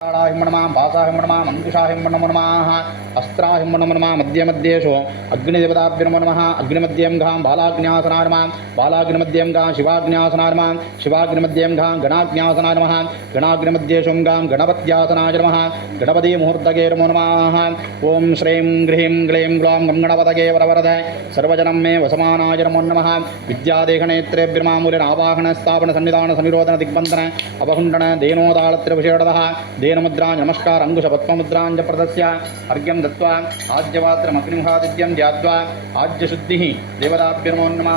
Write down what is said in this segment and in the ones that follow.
హిమ్మణమా భాసాహిమ్మణమా మంకుషాహిమ్మణమ నమః అస్త్రాహిమ్మణమ నమః మధ్య మధ్యేషు అగ్నిదేవతాభ్యర్మ నమః అగ్నిమధ్యం ఘాం బాలాగ్న్యాసనాయ నమః బాలాగ్నిమధ్యం ఘాం శివాగ్న్యాసనాయ నమః శివాగ్నిమధ్యం ఘాం గణాగ్న్యాసనాయ నమః ఘాం గాం గణపత్యాసనాయ నమః గణపతి ముహూర్తగే నమో నమః ఓం శ్రీం గ్రీం గ్లీం గ్లాం గం గణపతగే వరవరద సర్వజనం మే వసమానాయ నమో నమః విద్యాదేహనేత్రేభ్యమామూలినావాహన స్థాపన సన్నిధాన సనిరోధన దిగ్బంధన అవహుండన దేనోదాళత్రిభుషేడద దీనముద్రా నమస్కార అంకుశపత్వముద్రాంజ ప్రదస్య అర్ఘ్యం దత్వా ఆద్యవాత్రమగ్నిముఖాదిత్యం ధ్యాత్వా ఆద్యశుద్ధి దేవతాభ్యమోన్నమా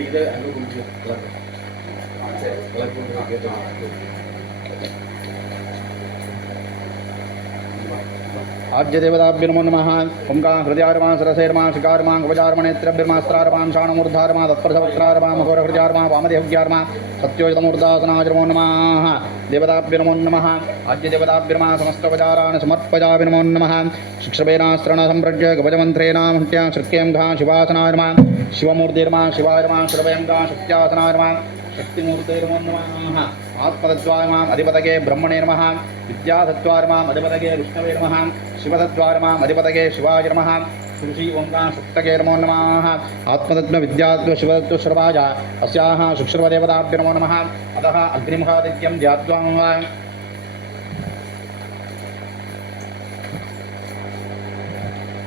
ఇదే అన్నీ ఆద్యదేవతాభ్యనమో నమ ఓంకా హృదయారమా సరసేర్మా శిఖారమా ఉపచారమణేత్రభ్యమాస్త్రారమా షాణమూర్ధారమా తత్ప్రసవక్త్రారమా మహోరహృదయారమా వామదేహ్యారమా సత్యోజితమూర్ధాసనాజనమో నమ దేవతాభ్యనమో నమ ఆద్యదేవతాభ్యమా సమస్తోపచారాన్ని సమర్పజాభినమో నమ శిక్షభేనాస్త్రణ సంప్రజ్య గజమంత్రేణా హుట్యా శృత్యం ఘా శివాసనాయమా శివమూర్తిర్మా శివాయమా శివయం ఘా శక్త్యాసనాయమా आत्मतत्वार्माम् अधिपतके ब्रह्मणे नमः। विद्यासत्वार्माम् विष्णवे नमः। शिवसत्वार्माम् शिवाय नमः। ऋषि ओंकार शुक्तके नमो नमः। आत्मतत्व विद्यात्व शिवतत्व सर्वाय। अस्याः शुक्षर्वदेवताभ्य नमो नमः। अतः अग्निमहादित्यं ध्यात्वा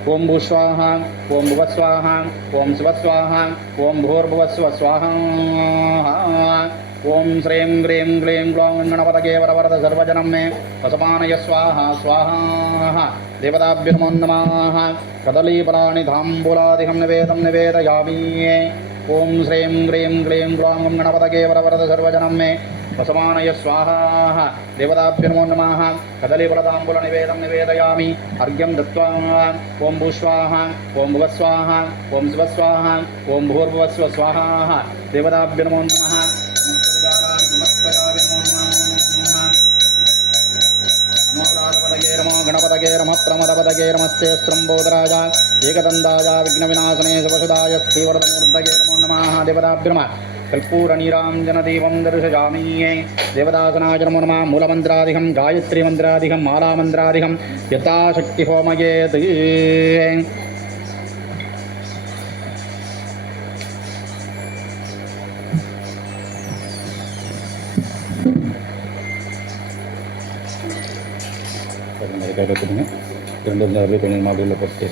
ओम भूस्वाहा ओम भुवस्वाहा ओम शिवस्वाहा ओम भूर्भुवस्व स्वाहा। ओम श्रीं ग्री क्लीं ग्लौं गणपतये वरवरद सर्वजनं मे वसमानय स्वाहा स्वाहा देवताभ्यमो नमः कदलीफलानि ताम्बूलादिकं निवेदं निवेदयामि। ॐ श्रीं ह्रीं क्लीं ग्लौं गणपतये सर्वजनं मे वसमानय स्वाहा देवताभ्यमो नमः कदलीफलताम्बुलनिवेदं निवेदयामि। अर्घ्यं दत्त्वा, ॐ भूस्वाहा ॐ भुवस्वाहा ॐ शिवस्वाहा ॐ भूर्भुवस्व स्वाहा देवताभ्यमो नमः గణపతగే రమ ప్రమదపతగే రమస్తే స్త్రంబోధరాజ ఏకదందాయ విఘ్న వినాశనే శివసుదాయ శ్రీవరదమూర్తగే నమో నమ దేవతాభ్యుర్మ కర్పూరనీరాంజనదీపం దర్శయామి దేవదాసనాయ నమో నమ ரெண்டு வந்து அப்படியே கொஞ்சம் அப்படியே பறிச்சு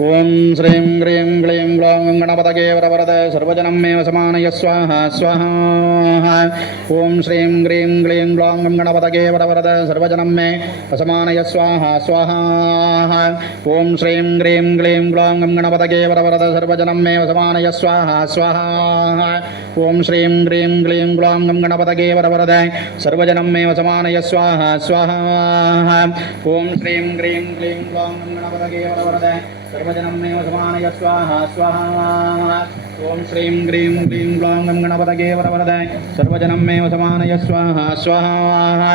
ఓం శ్రీం హ్రీం క్లీం గ్లౌం గణపతగే వరవరద సర్వజనం మే సమానయ స్వాహ స్వాహ ఓం శ్రీం హ్రీం క్లీం గ్లౌం గణపతగే వరవరద సర్వజనం మే అసమానయ స్వాహ స్వాహ ఓం శ్రీం హ్రీం క్లీం గ్లౌం గణపతగే వరవరద సర్వజనం మే అసమానయ స్వాహ స్వాహ ఓం శ్రీం హ్రీం క్లీం గ్లౌం గణపతగే వరవరద సర్వజనం మే అసమానయ స్వాహ స్వాహ ఓం శ్రీం హ్రీం క్లీం గ్లౌం గణపతగే వరవరద సర్వజనం మే ओम श्रीं ग्रीं ग्लीं ग्लां गं गणपतये वरवरदाय सर्वजनं मे समानय स्वाहा स्वाहा।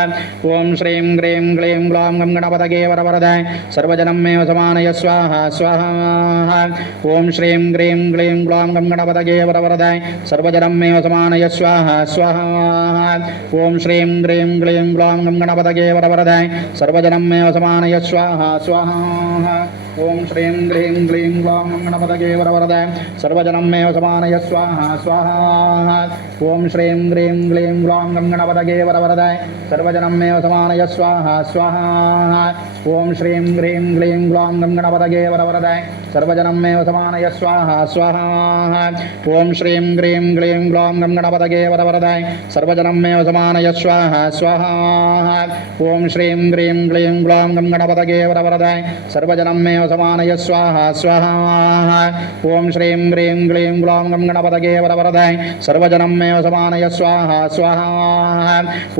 ओम श्रीं ग्रीं ग्लीं ग्लां गं गणपतये वरवरदाय सर्वजनं मे समानय स्वाहा स्वाहा। ओम श्रीं ग्रीं ग्लीं ग्लां गणपतये वरवरदाय सर्वजनं मे समानय स्वाहा स्वाहा। ओम श्रीं ग्रीं ग्लीं ग्लां गं गणपतये वरवरदाय सर्वजनं मे समानय स्वाहा स्वाहा। ओम श्रीं ग्रीं ग्लीं ग्लां गं गणपतये वरवरदाय सर्वजनं मे गमानय स्वाहा स्वाहा। ॐ श्रीं ग्रीं ग्लीं गेवर गं गणपदगे वरवरदाय सर्वजनमेव समानय स्वाहा स्वाहा। ओं श्रीं ग्रीं ग्लीं ग्लौं गं गणपदगे वरवरदाय सर्वजनमेव समानय स्वाहा स्वाहा। ओं श्रीं ग्रीं ग्लीं ग्लौं गं गणपदगे वरवरदाय सर्वजनमेव समानय स्वाहा स्वाहा। ओं श्रीं ग्रीं ग्लीं ग्लौं गं गणपदगे वरवरदाय सर्वजनमेव समानय स्वाहा स्वाहा। ओं श्रीं ग्रीं ग्लीं शुक्लां गङ्गणपदगे वरवरदाय सर्वजनं मे समानय स्वाहा स्वाहा।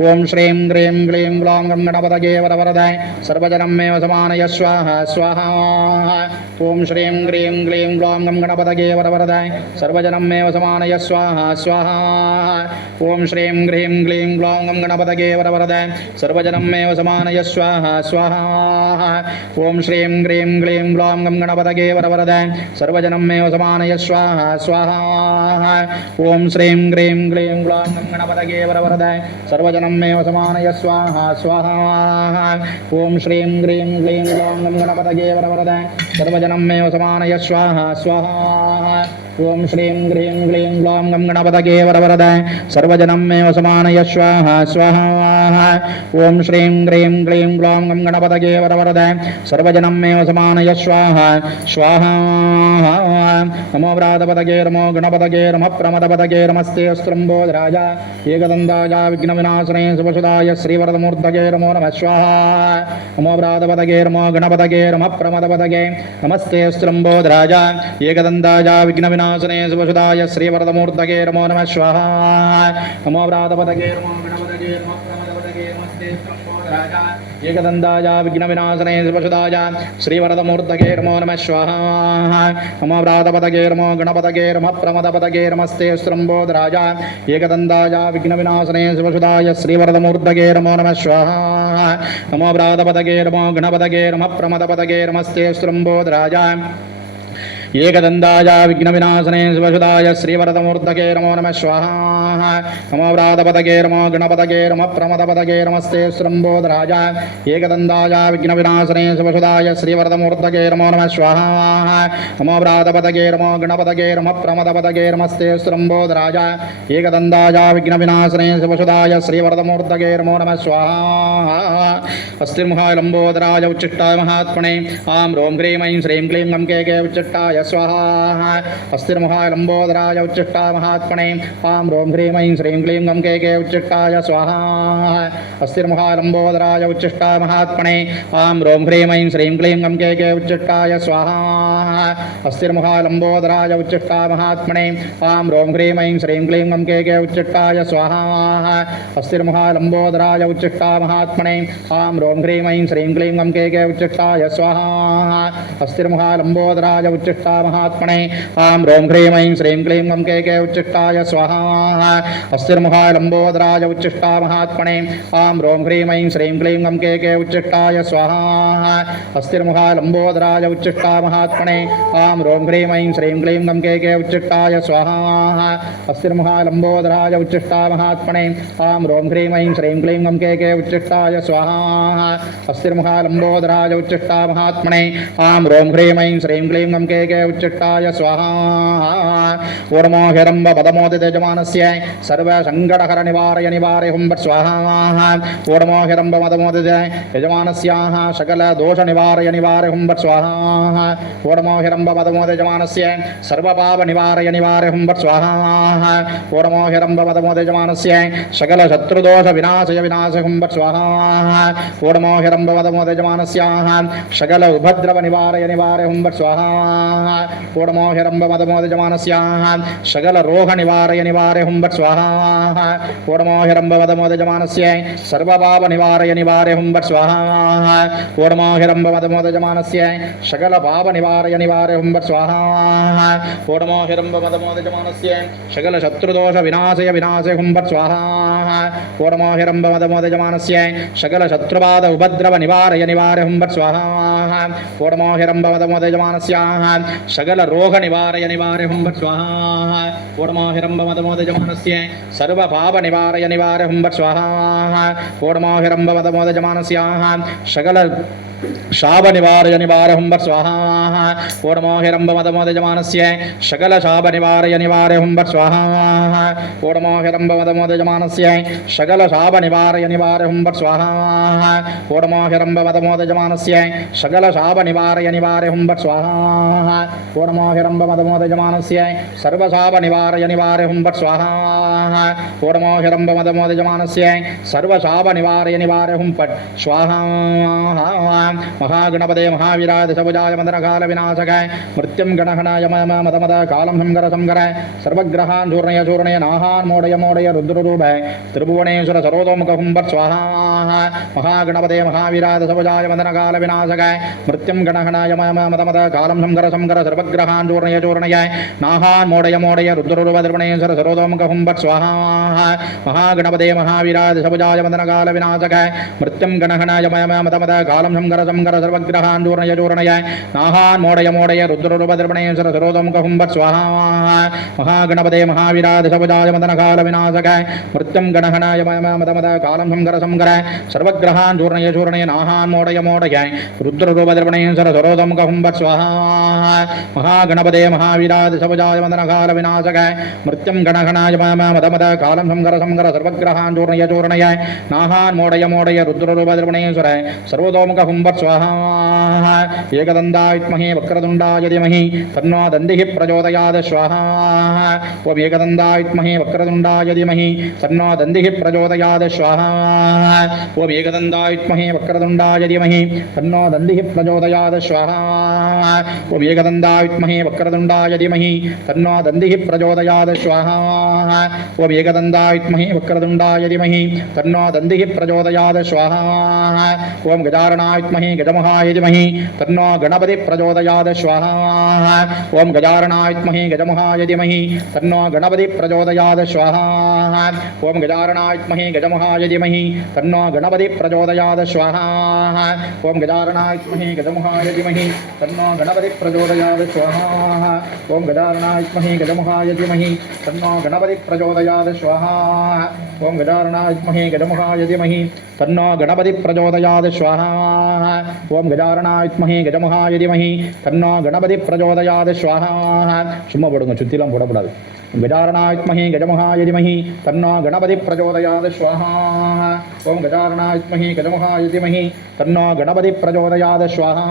ॐ श्रीं ग्रीं ग्लीं ग्लां गङ्गणपदगे वरवरदाय सर्वजनं मे समानय स्वाहा स्वाहा। ॐ श्रीं ग्रीं ग्लीं ग्लां गङ्गणपदगे वरवरदाय सर्वजनं मे समानय स्वाहा स्वाहा। ॐ श्रीं ग्रीं ग्लीं ग्लां गङ्गणपदगे वरवरदाय सर्वजनं मे समानय स्वाहा स्वाहा। ॐ श्रीं ग्रीं ग्लीं ग्लां गङ्गणपदगे वरवरदाय सर्वजनं मे समानय स्वाहा स्वाहा। ॐ श्रीं क्लीं ग्लीं ग्लौं गं गणपतये वरवरद। सर्वजनं मे वसमानय स्वाहा स्वाहा। ॐ श्रीं क्लीं ग्लीं ग्लौं गं गणपतये वरवरद। सर्वजनं मे वसमानय स्वाहा स्वाहा। ॐ श्रीं क्लीं ग्लीं ग्लौं गं गणपतये वरवरद। सर्वजनं मे वसमानय स्वाहा स्वाहा ॐ श्रीं क्लीं ग्लीं ग्लौं गं गणपतये वरवरद। सर्वजनं मे वसमानय स्वाहा। स्वाहा। नमो व्रातपदगे नमो गणपतगे नमः। प्रमदपदगे नमस्ते स्त्रम्बोधराज एकदन्ताय विघ्नविनाशने शुभसुदाय श्रीवरदमूर्तगे नमो नमः। स्वाहा। नमो व्रातपदगे नमो गणपतगे नमः। प्रमदपदगे नमस्ते स्त्रम्बोधराज एकदन्ताय विघ्नविनाशने शुभसुदाय श्रीवरदमूर्तगे नमो नमः। स्वाहा। नमो व्रातपदगे नमो गणपतगे नमः। प्रमदपदगे नमस्ते एकदन्ताय विघ्नविनाशने शुभसुदाय श्रीवरदमूर्तगे नमो नमः स्वाहा। नमो व्रातपदगे नमो गणपतगे नमः प्रमदपदगे नमस्ते स्त्रम्बोधराज एकदन्ताय विघ्नविनाशने शुभसुदाय श्रीवरदमूर्तगे नमो नमः स्वाहा। नमो व्रातपदगे नमो गणपतगे नमः प्रमदपदगे नमस्ते स्त्रम्बोधराज एकदन्ताय विघ्नविनाशने शिवसुदाय श्रीवरदमूर्तगे नमो नमः स्वाहा। नमो। व्रातपदगे नमो गणपतगे नमः प्रमदपदगे नमस्ते शृम्बोधराज एकदन्ताय विघ्नविनाशने शिवसुदाय श्रीवरदमूर्तगे नमो। नमः स्वाहा। नमो व्रातपदगे नमो गणपतगे नमः प्रमदपदगे नमस्ते शृम्बोधराज एकदन्ताय विघ्नविनाशने शिवसुदाय श्रीवरदमूर्तगे नमो। नमः स्वाहा। अस्तिर्मुहाय लम्बोदराय उच्चिष्टाय महात्मने आं रों ह्रीं ऐं श्रीं क्लीं गं के के उच्चिष्टाय स्वाहा। अस्तिर्मुहाय लम्बोदराय उच्चिष्टाय महात्मने आं रों ह्रीं ऐं श्रीं क्लीं गं के के उच्चिष्टाय स्वाहा। अस्तिर्मुहाय लम्बोदराय उच्चिष्टाय महात्मने। आं रों ह्रीं श्रीं क्लीं गं के के उच्चिष्टाय स्वाहा। अस्तिर्मुहाय लम्बोदराय उच्चिष्टाय महात्मने। आं रों ह्रीं श्रीं क्लीं गं के उच्चिष्टाय स्वाहा। अस्तिर्मुहाय लम्बोदराय उच्चिष्टाय महात्मने। आं रों ह्रीं श्रीं क्लीं गं के उच्चिष्टाय स्वाहा। अस्तिर्मुहाय लम्बोदराय उच्चिष्टाय महात्मने। आं रों ह्रीं श्रीं क्लीं गं के के उच्चिष्टाय स्वाहा। अस्तिर्मुहाय लम्बोदराय उच्चिष्टाय महात्मने आं रों ह्रीं ऐं श्रीं क्लीं गं के के उच्चिष्टाय स्वाहा। अस्तिर्मुहाय लम्बोदराय उच्चिष्टाय महात्मने आं रों ह्रीं ऐं श्रीं क्लीं गं के के उच्चिष्टाय स्वाहा। अस्तिर्मुहाय लम्बोदराय उच्चिष्टाय महात्मने आं रों ह्रीं ऐं श्रीं क्लीं गं के के उच्चिष्टाय स्वाहा। अस्तिर्मुहाय लम्बोदराय उच्चिष्टाय महात्मने आं रों ह्रीं ऐं श्रीं क्लीं गं के के उच्चिष्टाय स्वाहा। ऊर्मो हिरम्ब पदमोदितजमानस्य सर्वसङ्कटहर निवारय निवारय हुं वत् स्वाहा ऊर्मो हिरम्ब मदमोदित यजमानस्याः सकलदोष निवारय निवारय हुं वत् स्वाहा ऊर्मो हिरम्ब पदमोदितजमानस्य सर्वपाप निवारय निवारय हुं ऊर्मो हिरम्ब पदमोदितजमानस्य सकलशत्रुदोष विनाशय हुं वत् स्वाहा ऊर्मो हिरम्ब पदमोदितजमानस्याः सकल उपद्रव निवारय निवारय हुं वत् स्वाहा ऊर्मो हिरम्ब पदमोदितजमानस्याः सकल स्वाहा ऊर्मो हिरम्ब पदमोदितजमानस्य सर्वपाप निवारय निवारय हुं वत् स्वाहा हिरम्ब पदमोदितजमानस्य सकल पाप निवारय स्वाहा ऊर्मो हिरम्ब पदमोदितजमानस्य सकल शत्रुदोष विनाशय विनाशय हुं वत् स्वाहा ऊर्मो हिरम्ब पदमोदितजमानस्य सकल शत्रुपाद उपद्रव निवारय निवारय हुं वत् स्वाहा। ऊर्मो हिरम्ब पदमोदितजमानस्याः सकल रोग निवारय निवारय हुं वत् स्वाहा। ऊर्मो हिरम्ब पदमोदितजमानस्य सर्वपाप निवारय निवारय हुं वत् स्वाहा। ऊर्मो हिरम्ब पदमोदितजमानस्याः सकल शाप निवारय निवारय हुं वत् स्वाहा। ऊर्मो हिरम्ब पदमोदितजमानस्य सकल शाप निवारय निवारय हुं वत् स्वाहा। ऊर्मो हिरम्ब पदमोदितजमानस्य सकल शाप निवारय निवारय हुं वत् स्वाहा ऊर्मो हिरम्ब पदमोदितजमानस्य सकल शाप निवारय निवारय हुं वत् स्वाहा ऊर्मो हिरम्ब पदमोदितजमानस्य सर्वशाप निवारय निवारय हुं वत् स्वाहा ऊर्मो மகாகணபதே மகாவிராத சபஜாய வந்தனகால விநாசகாய மிருத்யம் கணகணாய மத மத காலம் சங்கர சங்கர சர்வகிரகான் சூர்ணய சூர்ணய நாகான் மோடய மோடய ருத்ரூப திருமணேஸ்வர சரோதோமுக ஹும்பட் சுவாஹா மகாகணபதே மகாவிராத சபஜாய வந்தனகால விநாசகாய மிருத்யம் கணகணாய மத மத காலம் சங்கர சங்கர சர்வகிரகான் சூர்ணய சூர்ணய நாகான் மோடய மோடய ருத்ரூப திருமணேஸ்வர சரோதோமுக ஹும்பட் சுவாஹா மகாகணபதே மகாவிராத சபஜாய வந்தனகால விநாசகாய மிருத்யம் கணகணாய மத மத காலம் சங்கர சங்கர సర్వగ్రహాన్ చూర్ణయ చూర్ణయన్ ఆహాన్ మోడయ మోడయ రుద్రరూపద్రవణయన్ సరసరోదంగహుంబ స్వాహా. మహాగణపదే మహావిరాజ సభజాయ మదనకాల వినాశక మృత్యం గణగణాయ మద మద కాలం సంగర సంగర సర్వగ్రహాన్ చూర్ణయ చూర్ణయ నాహాన్ మోడయ మోడయ రుద్రరూపద్రవణేశ్వర సర్వతోముఖ హుంబ స్వాహా. ఏకదందా విత్మహే వక్రదుండాయ ధీమహి తన్నో దండిః ప్రచోదయాద స్వాహా. ఓం వక్రదుండాయ ధీమహి తన్నో దండిః ప్రచోదయాద స్వాహా. विनाशकाय मृत्युं गणगणाय मम मदमद कालं संकर संकर सर्वग्रहान् चूर्णय चूर्णय नाहान् मोडय मोडय रुद्ररूपद्रवणेश्वर सर्वतोमुख हुम्बट् स्वाहा एकदन्तायुत्महे वक्रतुण्डाय धीमहि तन्नो दन्दिः प्रचोदयात् स्वाहा ॐ एकदन्तायुत्महे वक्रतुण्डाय धीमहि तन्नो दन्दिः प्रचोदयात् स्वाहा ॐ एकदन्तायुत्महे वक्रतुण्डाय धीमहि तन्नो दन्दिः प्रचोदयात् स्वाहा ॐ एकदन्तायुत्महे वक्रतुण्डाय धीमहि तन्नो दन्दिः प्रचोदयात् स्वाहा ॐ एकदन्तायुत्महे वक्रतुण्डाय धीमहि तन्नो दन्दिः प्रचोदयात् स्वाहा ॐ गजारणायुत्महे गजमहाय धीमहि तन्नो गणपति प्रचोदयात् स्वाहा ॐ गजारणायुत्महे गजमहाय धीमहि तन्नो गणपति प्रचोदयात् स्वाहा ॐ गजारणायुत्महे गजमहाय धीमहि तन्नो गणपति प्रचोदयात् स्वाहा ॐ गजारणायुत्महे गजमहाय धीमहि तन्नो गणपति प्रचोदयात् स्वाहा ॐ गजारणायुत्महे गजमहाय धीमहि तन्नो गणपति प्रचोदयात् स्वाहा ॐ गजारणायुत्महे गजमहाय धीमहि तन्नो गणपति प्रचोदयात् स्वाहा ॐ गजारणायुत्महे गजमहाय धीमहि तन्नो गणपति प्रचोदयात् स्वाहा சும்மா போடுங்க சுத்திலாம் போடக்கூடாது గజారణాయుత్మహి గజమహాయ ధిమహి తన్నో గణపతి ప్రచోదయాత్ స్వాహా ఓం గజారణాయుత్మహి గజమహాయ ధిమహి తన్నో గణపతి ప్రచోదయాత్ స్వాహా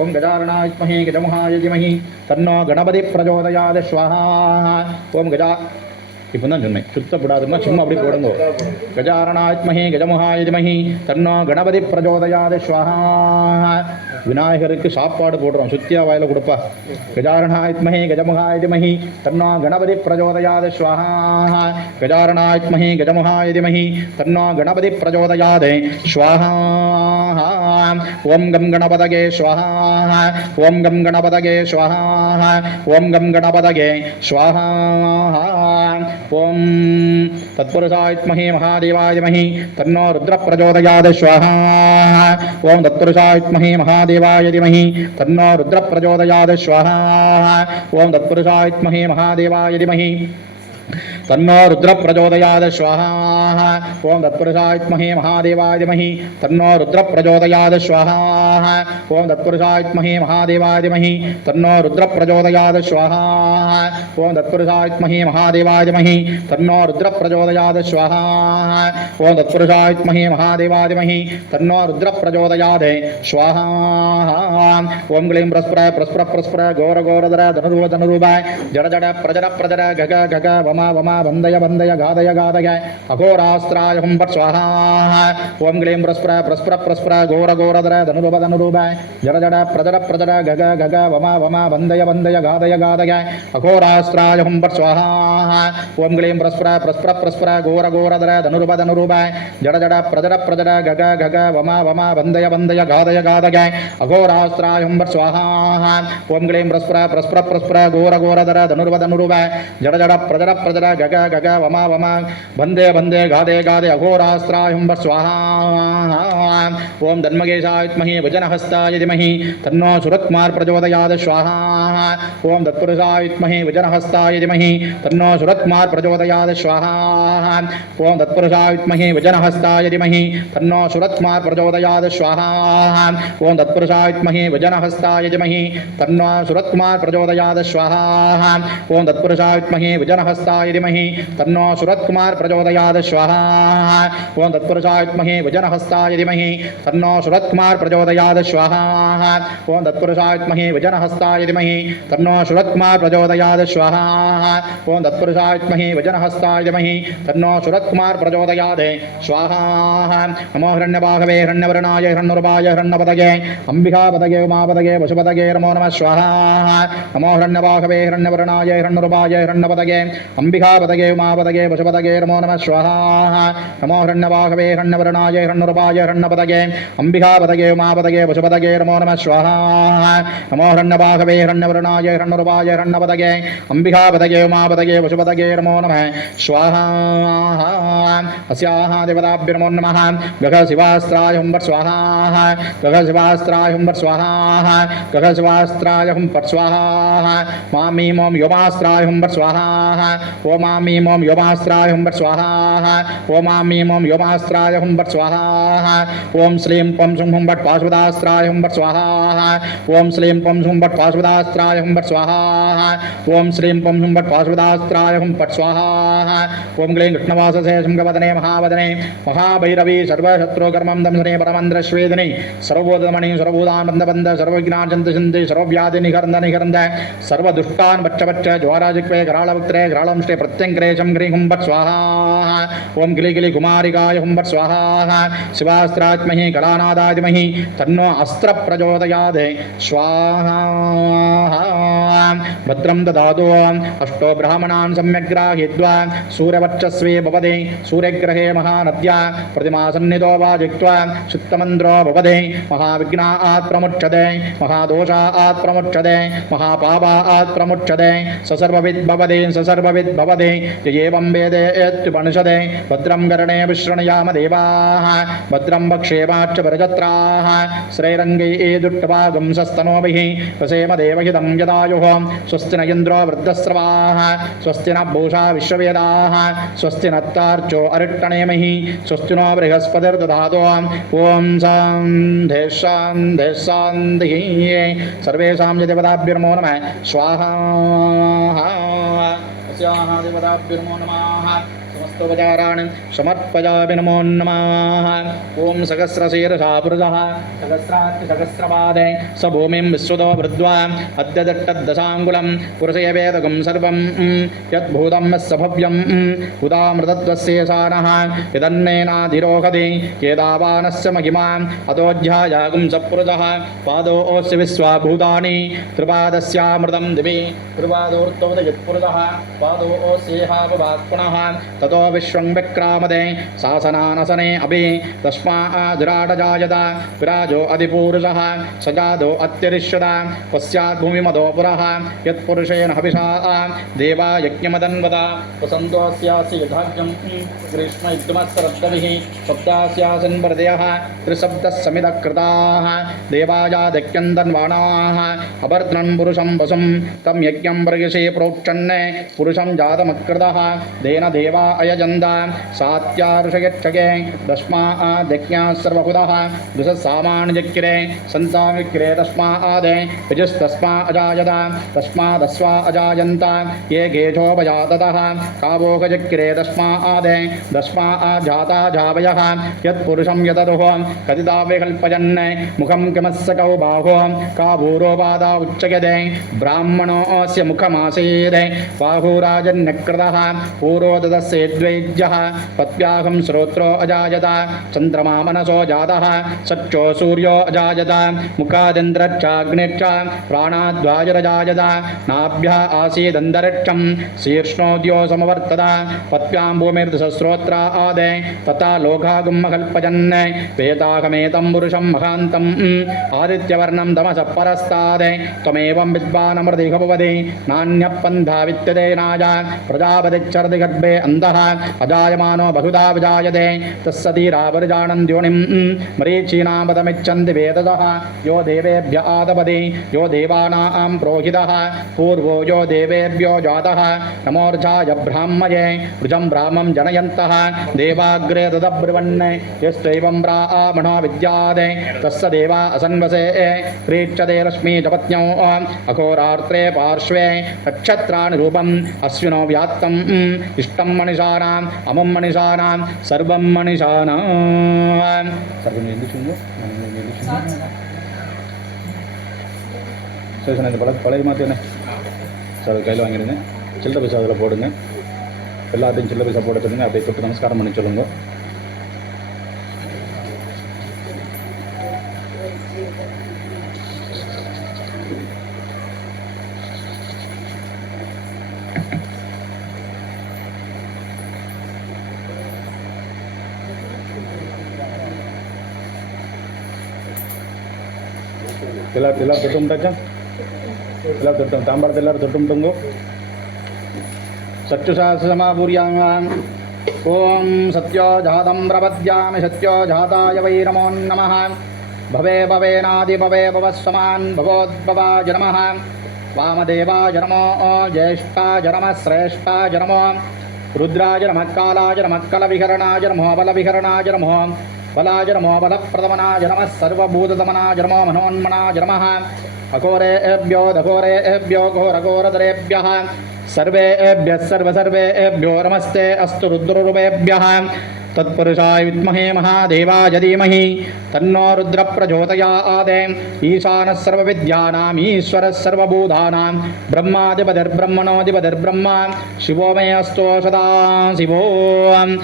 ఓం గజారణాయుత్మహి గజమహాయ ధిమహి తన్నో గణపతి ప్రచోదయాత్ స్వాహా ఓం గజా இப்போ தான் சொன்னேன் சுத்தப்படாதுன்னா சும்மா அப்படி போடுங்க கஜாரணாத்மஹே கஜமகாய திமஹி தன்னோ கணபதி பிரச்சோதயாத் ஸ்வாஹா விநாயகருக்கு சாப்பாடு போடுறோம் சுத்தியா வாயில கொடுப்பா கஜாரணாத்மஹே கஜமகாய திமஹி தன்னோ கணபதி பிரச்சோதயாத் ஸ்வாஹா கஜாரணாத்மஹே கஜமகாய திமஹி தன்னோ கணபதி பிரச்சோதயாத் ஸ்வாஹா ஓம் கம் கணபதகே ஸ்வாஹா ஓம் கம் கணபதகே ஸ்வாஹா ஓம் கம் கணபதகே ஸ்வாஹா ఓం తత్పురుషాయుత్మహి మహాదేవాయమహి తన్నో రుద్ర ప్రచోదయాద స్వాహా ఓం తత్పురుషాయుత్మహి మహాదేవాయమహి తన్నో రుద్ర ప్రచోదయాద స్వాహా ఓం తత్పురుషాయుత్మహి మహాదేవాయమహి तन्नो रुद्र प्रचोदयाद स्वाहा। ओम तत्पुरुषात्महे महादेवाय धीमहि तन्नो रुद्र प्रचोदयाद स्वाहा। ओम तत्पुरुषात्महे महादेवाय धीमहि तन्नो रुद्र प्रचोदयाद स्वाहा। ओम तत्पुरुषात्महे महादेवाय धीमहि तन्नो रुद्र प्रचोदयाद स्वाहा। ओम तत्पुरुषात्महे महादेवाय धीमहि तन्नो रुद्र प्रचोदयाद स्वाहा। ओम ग्लीं प्रस्फुर प्रस्फुर प्रस्फुर घोर घोरधर धनुरूप धनुरूपाय जड जड प्रजड प्रजड गग गग वम वम वन्दय वन्दय गादय गादय अघोरास्त्राय हुं फट् स्वाहा ॐ ग्लीं प्रस्फुर प्रस्फुर प्रस्फुर घोर घोरधर धनुरूप धनुरूपाय जड जड प्रजड प्रजड गग गग वम वम वन्दय वन्दय गादय गादय अघोरास्त्राय हुं फट् स्वाहा ॐ ग्लीं प्रस्फुर प्रस्फुर प्रस्फुर घोर घोरधर धनुरूप धनुरूपाय जड जड प्रजड प्रजड गग गग वम वम वन्दय वन्दय गादय अघोरास्त्राय हुं स्वाहा ॐ ग्लीं प्रस्फुर प्रस्फुर प्रस्फुर घोर घोरधर धनुरूप धनुरूपाय जड जड प्रजड प्रजड गग गग वम वम वंदे वंदे गादे गादे अघोरास्त्राय हुं स्वाहा ॐ धन्मगेशाय विद्महे वजनहस्ताय धीमहि तन्नो सुरत्कुमार प्रचोदयात् स्वाहा ॐ तत्पुरुषाय विद्महे वजनहस्ताय धीमहि तन्नो सुरत्कुमार प्रचोदयात् स्वाहा ॐ तत्पुरुषाय विद्महे वजनहस्ताय धीमहि तन्नो सुरत्कुमार प्रचोदयात् स्वाहा ॐ तत्पुरुषाय वजनहस्ताय धीमहि तन्नो सुरत्कुमार प्रचोदयात् स्वाहा। ॐ तत्पुरुषाय विद्महे वजनहस्ताय धीमहि तन्नो सुरत्कुमार प्रचोदयात् स्वाहा। ॐ तत्पुरुषाय विद्महे वजनहस्ताय धीमहि तन्नो सुरत्कुमार प्रचोदयात् स्वाहा। ॐ तत्पुरुषाय विद्महे वजनहस्ताय धीमहि तन्नो सुरत्कुमार प्रचोदयात् स्वाहा। ॐ तत्पुरुषाय विद्महे वजनहस्ताय धीमहि तन्नो सुरत्कुमार प्रचोदयात् स्वाहा। नमो हिरण्यबाहवे, हिरण्यवर्णाय, हिरण्यरूपाय हिरण्यपदगे अम्बिकापदगे उमापदगे वसुपदगे नमो नमः स्वाहा नमो हिरण्यबाहवे हिरण्यवर्णाय हिरण्यरूपाय हिरण्यपदगे अम्बिका अंबिकापदगे उमापदगे पशुपदगे नमो नमः स्वाहा नमो हिरण्यवाहवे हिरण्यवर्णाय हिरण्यरूपाय हिरण्यपदगे अंबिकापदगे उमापदगे पशुपदगे नमो नमः स्वाहा नमो हिरण्यवाहवे हिरण्यवर्णाय हिरण्यरूपाय हिरण्यपदगे अंबिकापदगे उमापदगे पशुपदगे नमो नमः स्वाहा अस्याः देवताभ्यो नमो नमः गह शिवास्त्राय हुं फट् स्वाहा गह शिवास्त्राय हुं स्वाहा गह शिवास्त्राय हुं फट् स्वाहा। मामी मों योमास्त्राय हुं फट् स्वाहा। ओ मामी मों योमास्त्राय हुं फट् स्वाहा। ओ मामी मों योमास्त्राय हुं फट् स्वाहा। ॐ श्रीं पं सुं हुं फट् पाशुपदास्त्राय हुं फट् स्वाहा। ॐ श्रीं पं सुं फट् पाशुपदास्त्राय हुं फट् स्वाहा। ॐ श्रीं पं सुं फट् पाशुपदास्त्राय हुं फट् स्वाहा। कृष्णवाससे शृङ्गवदने महावदने। महाभैरवी सर्वशत्रुकर्मं दंसने परमन्द्रश्वेदिनि। सर्वोदमणि सर्वभूतानन्दबन्ध सर्वविघ्नाचन्तचिन्ति सर्वव्याधिनिकरन्द निकरन्द सर्वदुष्टान् पच्च ज्वाराजिक्वे कराळवक्त्रे कराळं श्री प्रत्यङ्क्रेशं ह्रीं हुं फट् स्वाहा। ॐ गिलि गिलि कुमारिकाय हुं फट् स्वाहा। शिवास्त्रात्महि कलानादादिमहि तन्नो अस्त्रप्रचोदयात् स्वाहा। भद्रं ददातु अष्टो ब्राह्मणान् सम्यग्राहीत्वा सूर्यवर्चस्वे भवति सूर्यग्रहे महानद्या, प्रतिमासन्निधो वा जित्वा चित्तमन्द्रो भवति महाविघ्नात् प्रमुच्यते। महादोषात् प्रमुच्यते, महापापात् प्रमुच्यते स सर्वविद् भवति स सर्वविद् भवति एवं वेदेत्युपनिषदे भद्रं कर्णे विश्रणयाम देवाः, भद्रं वक्षेमाच्च वरजत्राः श्रैरङ्गैदुट्टवागं सस्तनोभिः वसेम देवहितं यदायुः, स्वस्ति न इन्द्रो वृद्धस्रवाः, स्वस्ति न भूषा विश्ववेदाः, स्वस्ति नत्तार्चो अरिट्टणेमहि स्वस्ति नो बृहस्पतिर्दधातु ॐ शान्धे शान्धे शान्तिः सर्वेषां यदिवदाभ्युर्मो नमः स्वाहा अस्याः समस्तोपचारान् समर्पयामि नमो नमः। ॐ सहस्रशीर्षा पुरुषः। सहस्रात्सहस्रपादे स भूमिं विश्वतो दट्टद्दशाङ्गुलं पुरुषय वेदकं सर्वं। यद्भूतं यस्य भव्यं उदामृतत्वस्येषानः यदन्नेनाधिरोहति येदावानस्य महिमाम् अतोऽध्यायागुं सपुरुषः पादोऽस्य विश्वाभूतानि। त्रिपादस्यामृतं दिवि। त्रिपादोर्तोदयत्पुरुषः पादोऽस्येहापवात् पुनः ततो विश्वं विक्रामदे शासनानसने अपि तस्माद्विराटजायत विराजो अधिपूरुषः स अत्यरिष्यत पश्चाद्भूमिमदो पुरः, यत्पुरुषेण हविषा, देवा यज्ञमदन्वद वसन्तोऽस्यासि यथाज्ञं ग्रीष्म इद्मत्सरद्गविः शब्दास्यासन् वरदयः, त्रिशब्दः समिदकृताः, देवायादक्यन्दन्वाणाः पुरुषं तं यज्ञं प्रोक्षन् पुरुषं देन देवा अयजन्त सात्यार्षयच्छगे दस्मादज्ञाः सर्वहुदः दुषसामान्यकिरे सन्ताविक्रे तस्मादे यजुस्तस्मा अजायत तस्मादस्वा अजायन्त, ये गेशोपजाततः कावोहजक्रे तस्मादे तस्माजाता जावयः, यत्पुरुषं यतदुः कथिता विकल्पयन् मुखं किमस्य कौ बाहो काभूरोपादा उच्यते ब्राह्मणोऽस्य मुखमासीत् बाहुराजन्यकृतः पूर्वोदस्येद्वैद्यः पत्व्याहं श्रोत्रो अजायत, चन्द्रमा मनसो जातः, सच्चो सूर्यो अजायत मुखादिन्द्रच्चाग्निश्च प्राणाद्वायुरजायत, नाभ्यः आसीदन्तरिक्षं, शीर्ष्णोद्यो समवर्तत पत्व्यां भूमिर्दशस्रोत्रा आदे, तथा लोकागुम्मकल्पयन् वेदाहमेतं पुरुषं महान्तम् आदित्यवर्णं तमसः परस्तादे, त्वमेवं विद्वानमृदिह भवति नान्यः पन्था विद्यते नाय प्रजापतिच्छर्दि गर्भे अन्धः अजायमानो बहुधा विजायते। तस्सतीरावरुजानन्द्योनिं मरीचीनामदमिच्छन्ति वेदतः। यो देवेभ्य आदपति यो देवानां प्रोहितः। पूर्वो यो देवेभ्यो जातः। नमोर्जाय ब्राह्मये वृजं ब्राह्मं जनयन्तः। देवाग्रे यस्त्वैवं ब्राह्मणो विद्यादे। देवा असन्वसे। क्रीक्षते रश्मी जपत्न्यौ। अघोरार्त्रे पार्श्वे नक्षत्राणि रूपम्। अश्विनो व्यात्तम् इष्टं மனிஷானாம் அமம் மனிஷானாம் சர்வம் மனிஷானாம் சர்வம் சரி சார் இந்த பழ பழைய மாற்றினே சார் அது கையில் வாங்கிடுங்க. சில்லற பைசா அதில் போடுங்க. எல்லாத்தையும் சில்லற பைசா போட்டு சொல்லுங்கள் அப்படியே தொட்டு நமஸ்காரம் பண்ணி சொல்லுங்கள் ಎಲ್ಲ ತೊಟ್ಟುಂಟಕ್ಕ ಎಲ್ಲ सत्यो जातं प्रपद्यामि सत्यो जाताय वै नमो नमः भवे भवेनादिभवे भवः समान् भवोद्भवा जनमः वामदेवा जनमो ज्येष्ठा जनमः श्रेष्ठा जनमो रुद्राय नमः कालाय नमः कलविहरणाय नमो बलविहरणाय नमः बलाय नमो बलप्रदमनाय नमः सर्वभूतदमनाय नमो अघोरेभ्यो दघोरेभ्यो घोरघोरधरेभ्यः सर्वेभ्यः सर्वसर्वेभ्यो नमस्ते अस्तु रुद्ररूपेभ्यः। तत्पुरुषाय विद्महे महादेवाय धीमहि। तन्नो रुद्रप्रचोदयादे ईशानः सर्वविद्यानाम्, ईश्वरः सर्वभूतानां ब्रह्मादिपतिर्ब्रह्मणोऽधिपतिर्ब्रह्म शिवो मे अस्तु सदा शिवो। ॐ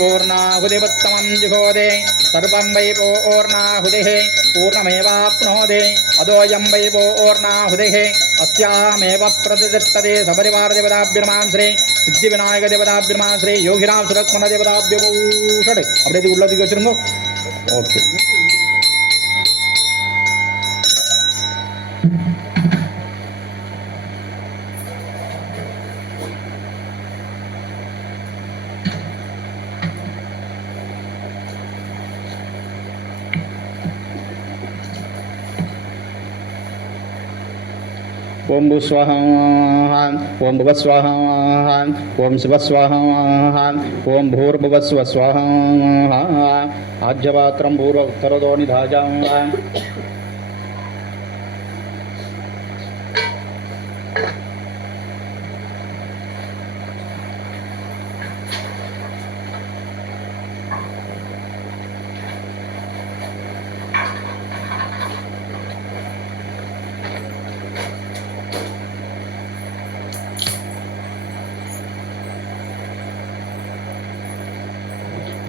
पूर्णाहुतिमुत्तमं जुहोदे। सर्वं वै पूर्णाहुतिः। पूर्णमेवाप्नोति अदोऽयं वै पूर्णाहुतिः अस्यामेव प्रतिष्ठते சபரிவாரதேவதாபிரமாம் ஸ்ரீ சித்தி விநாயக தேவதாபிரமாம் ஸ்ரீ யோகிராம் சுரக்மண தேவதாபியூஷடு அப்படியே இது உள்ளதுக்கு வச்சிருந்தோம் ஓகே ओम भूस्वाहा ओम भुवस्वाहा ओम शिवस्वाहा ओम भूर्भुवस्व स्वाहा आज्यपात्रं पूर्व उत्तरदोनिधाजां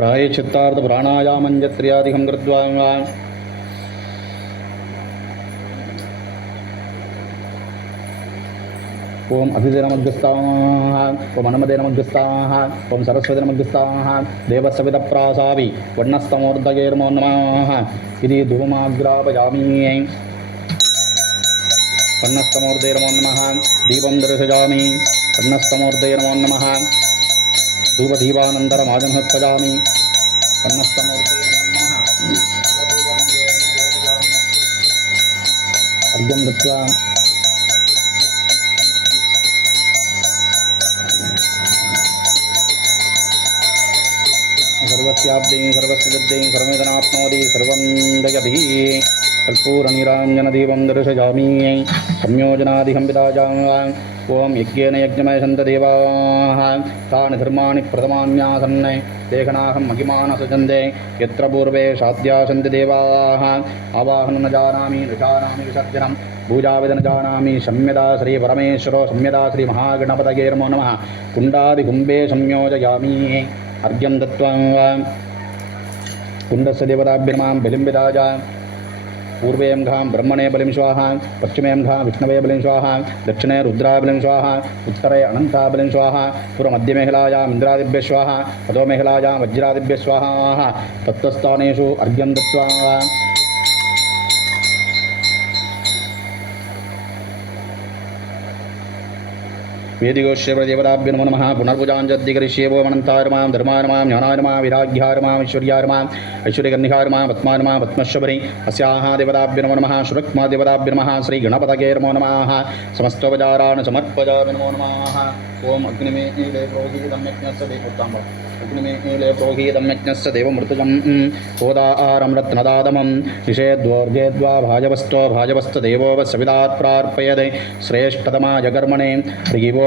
प्रायश्चित्तार्थप्राणायामञ्जत्र्यादिकं कृत्वा ओम अभिदे नमग्रस्ताः ओम हनुमदे नमग्रस्ताः ओम सरस्वती नमग्रस्ताः देवसवितप्रासावि वर्णस्तमोर्धगेर्मो नमः इति धूमाग्रापयामि वर्णस्तमोर्धैर्मो नमः दीपं दर्शयामि वर्णस्तमोर्धैर्मो नमः धूपदीपानन्तरमाजमहत्पजामि पन्नस्तमूर्ते अर्घ्यं दत्त्वा सर्वस्याब्धिं सर्वस्यसिद्धिं सर्वेदनाप्नोति सर्वं दर्शयामि। संयोजनादिकं विदाजां ॐ यज्ञेन यज्ञमयसन्तदेवाः तानि धर्माणि प्रथमान्यासन् लेखनाहं महिमानः सजन्ते यत्र पूर्वे साध्या सन्ति देवाः आवाहनं न जानामि न जानामि विसर्जनं पूजाविध न जानामि सम्यदा श्रीपरमेश्वरो सम्यदा श्रीमहागणपतये नमो नमः कुण्डादिकुम्भे संयोजयामि अर्घ्यं दत्त्वा कुण्डस्य देवताभ्यर्मां बलिं विराजा पूर्वें घां ब्रह्मणे बलिं स्वाहा पश्चिमें घां विष्णवे बलिं स्वाहा, दक्षिणे रुद्रा बलिं स्वाहा, उत्तरे अनन्ता बलिं स्वाहा पूर्वमध्यमेखलायाम् इन्द्रादिभ्य स्वाहा अधोमेखलायां वज्रादिभ्य स्वाहा, तत्त्वस्थानेषु अर्घ्यं दत्त्वा वेदिगोश्यप्रदेवताभ्यो नमो नमः। पुनर्भुजाञ्जद्दिकरिष्ये वमनन्तारमां धर्मारमां ज्ञानारमां विराग्यारमाम् ऐश्वर्यारमाम् ऐश्वर्यकन्निकारमां पद्मारमां पद्मश्वरी अस्याः नमो नमः नमः श्रीगणपतगे नमो नमः। नमो नमः। रत्नदादमं निषेद्वोर्गेद्वा भाजवस्तो प्रार्पयते। जगर्मणे।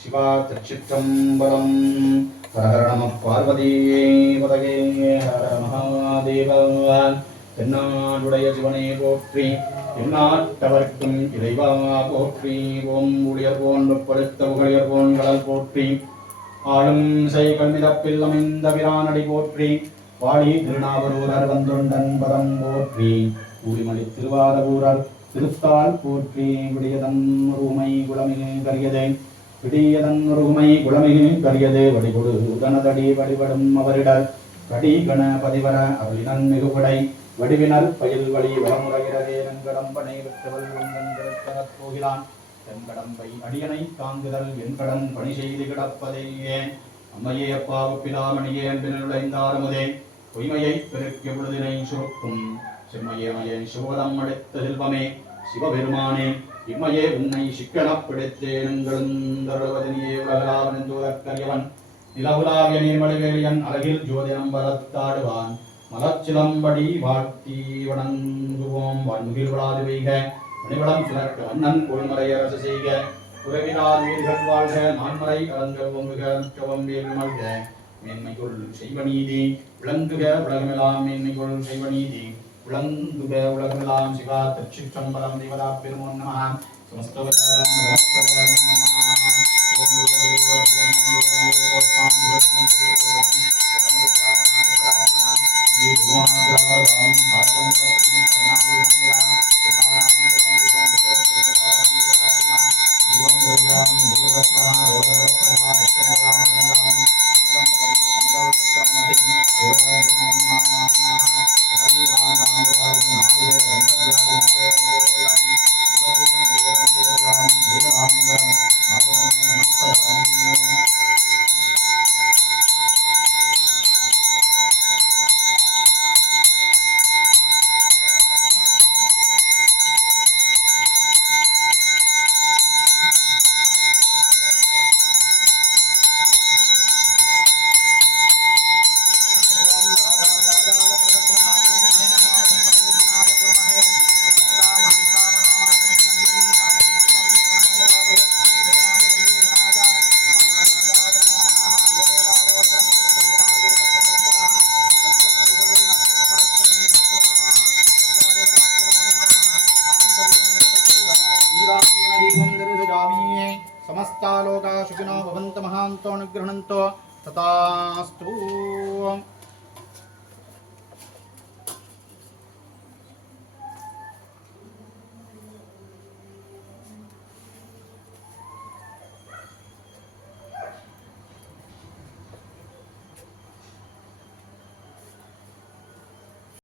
சிவா திருச்சிற்றம்பலம் ஹரஹரணம பார்வதியே பதகே ஹர மகாதேவன் தென்னாடுடைய சிவனே போற்றி எந்நாட்டவர்க்கும் இறைவா போற்றி ஓம் உளியர் போன்று படுத்த புகழியர் போன்களல் போற்றி ஆளும் செய் கல்மிதப்பில் அமைந்த விரானடி போற்றி வாழி திருநாவலூரர் வந்துண்டன் பதம் போற்றி கூடிமணி திருவாரூரர் திருத்தால் போற்றி விடியதன் உருமை குளமிலே கரியதேன். பிடியதன் உருமை குளமிகு கரியது வடிகொடு. உதனதடி வழிபடும் அவரிடர் கடி கண பதிவர அருளினன் மிகுபடை. வடிவினர் பயில் வழி வளமுறைகிறதே வெங்கடம்பனை விட்டவள் போகிறான். தென்கடம்பை அடியனை தாங்குதல் என் பணி செய்து கிடப்பதையே அம்மையே அப்பாவு பிலாமணியே அன்பில் நுழைந்தாரமுதே பொய்மையை பெருக்கிய பொழுதினை சுருக்கும். செம்மையமையே சிவதம் அடுத்த செல்வமே. சிவபெருமானே இம்மையே உன்னை சிக்கனப் பிடித்தேனுங்களுந்தருவதனியே உலகலாவனென்றோதற்கரியவன் நிலவுலாவிய நீர்மலைவேலியன் அழகில் ஜோதினம் வளர்த்தாடுவான். மலச்சிலம்படி வாழ்த்தி வணங்குவோம். வன்முகில் விழாது வைக மணிவளம் சுழற்க வண்ணன் கொள்மறை அரசு செய்க. உறவினால் வீடுகள் வாழ்க. நான்மறை கலங்கள் ஓங்குக. முற்றவம் வேல் மல்க. மேன்மைக்குள் செய்வ நீதி. விளங்குக. உலகமெல்லாம் மேன்மைக்குள் செய்வ நீதி. உளந்துபே உலகமெல்லாம் சிவா தச்சிற்றம்பலம் தேவதா பெருமோன் நம भवन्तु महान्तो अनुगृह्णन्तो तथास्तु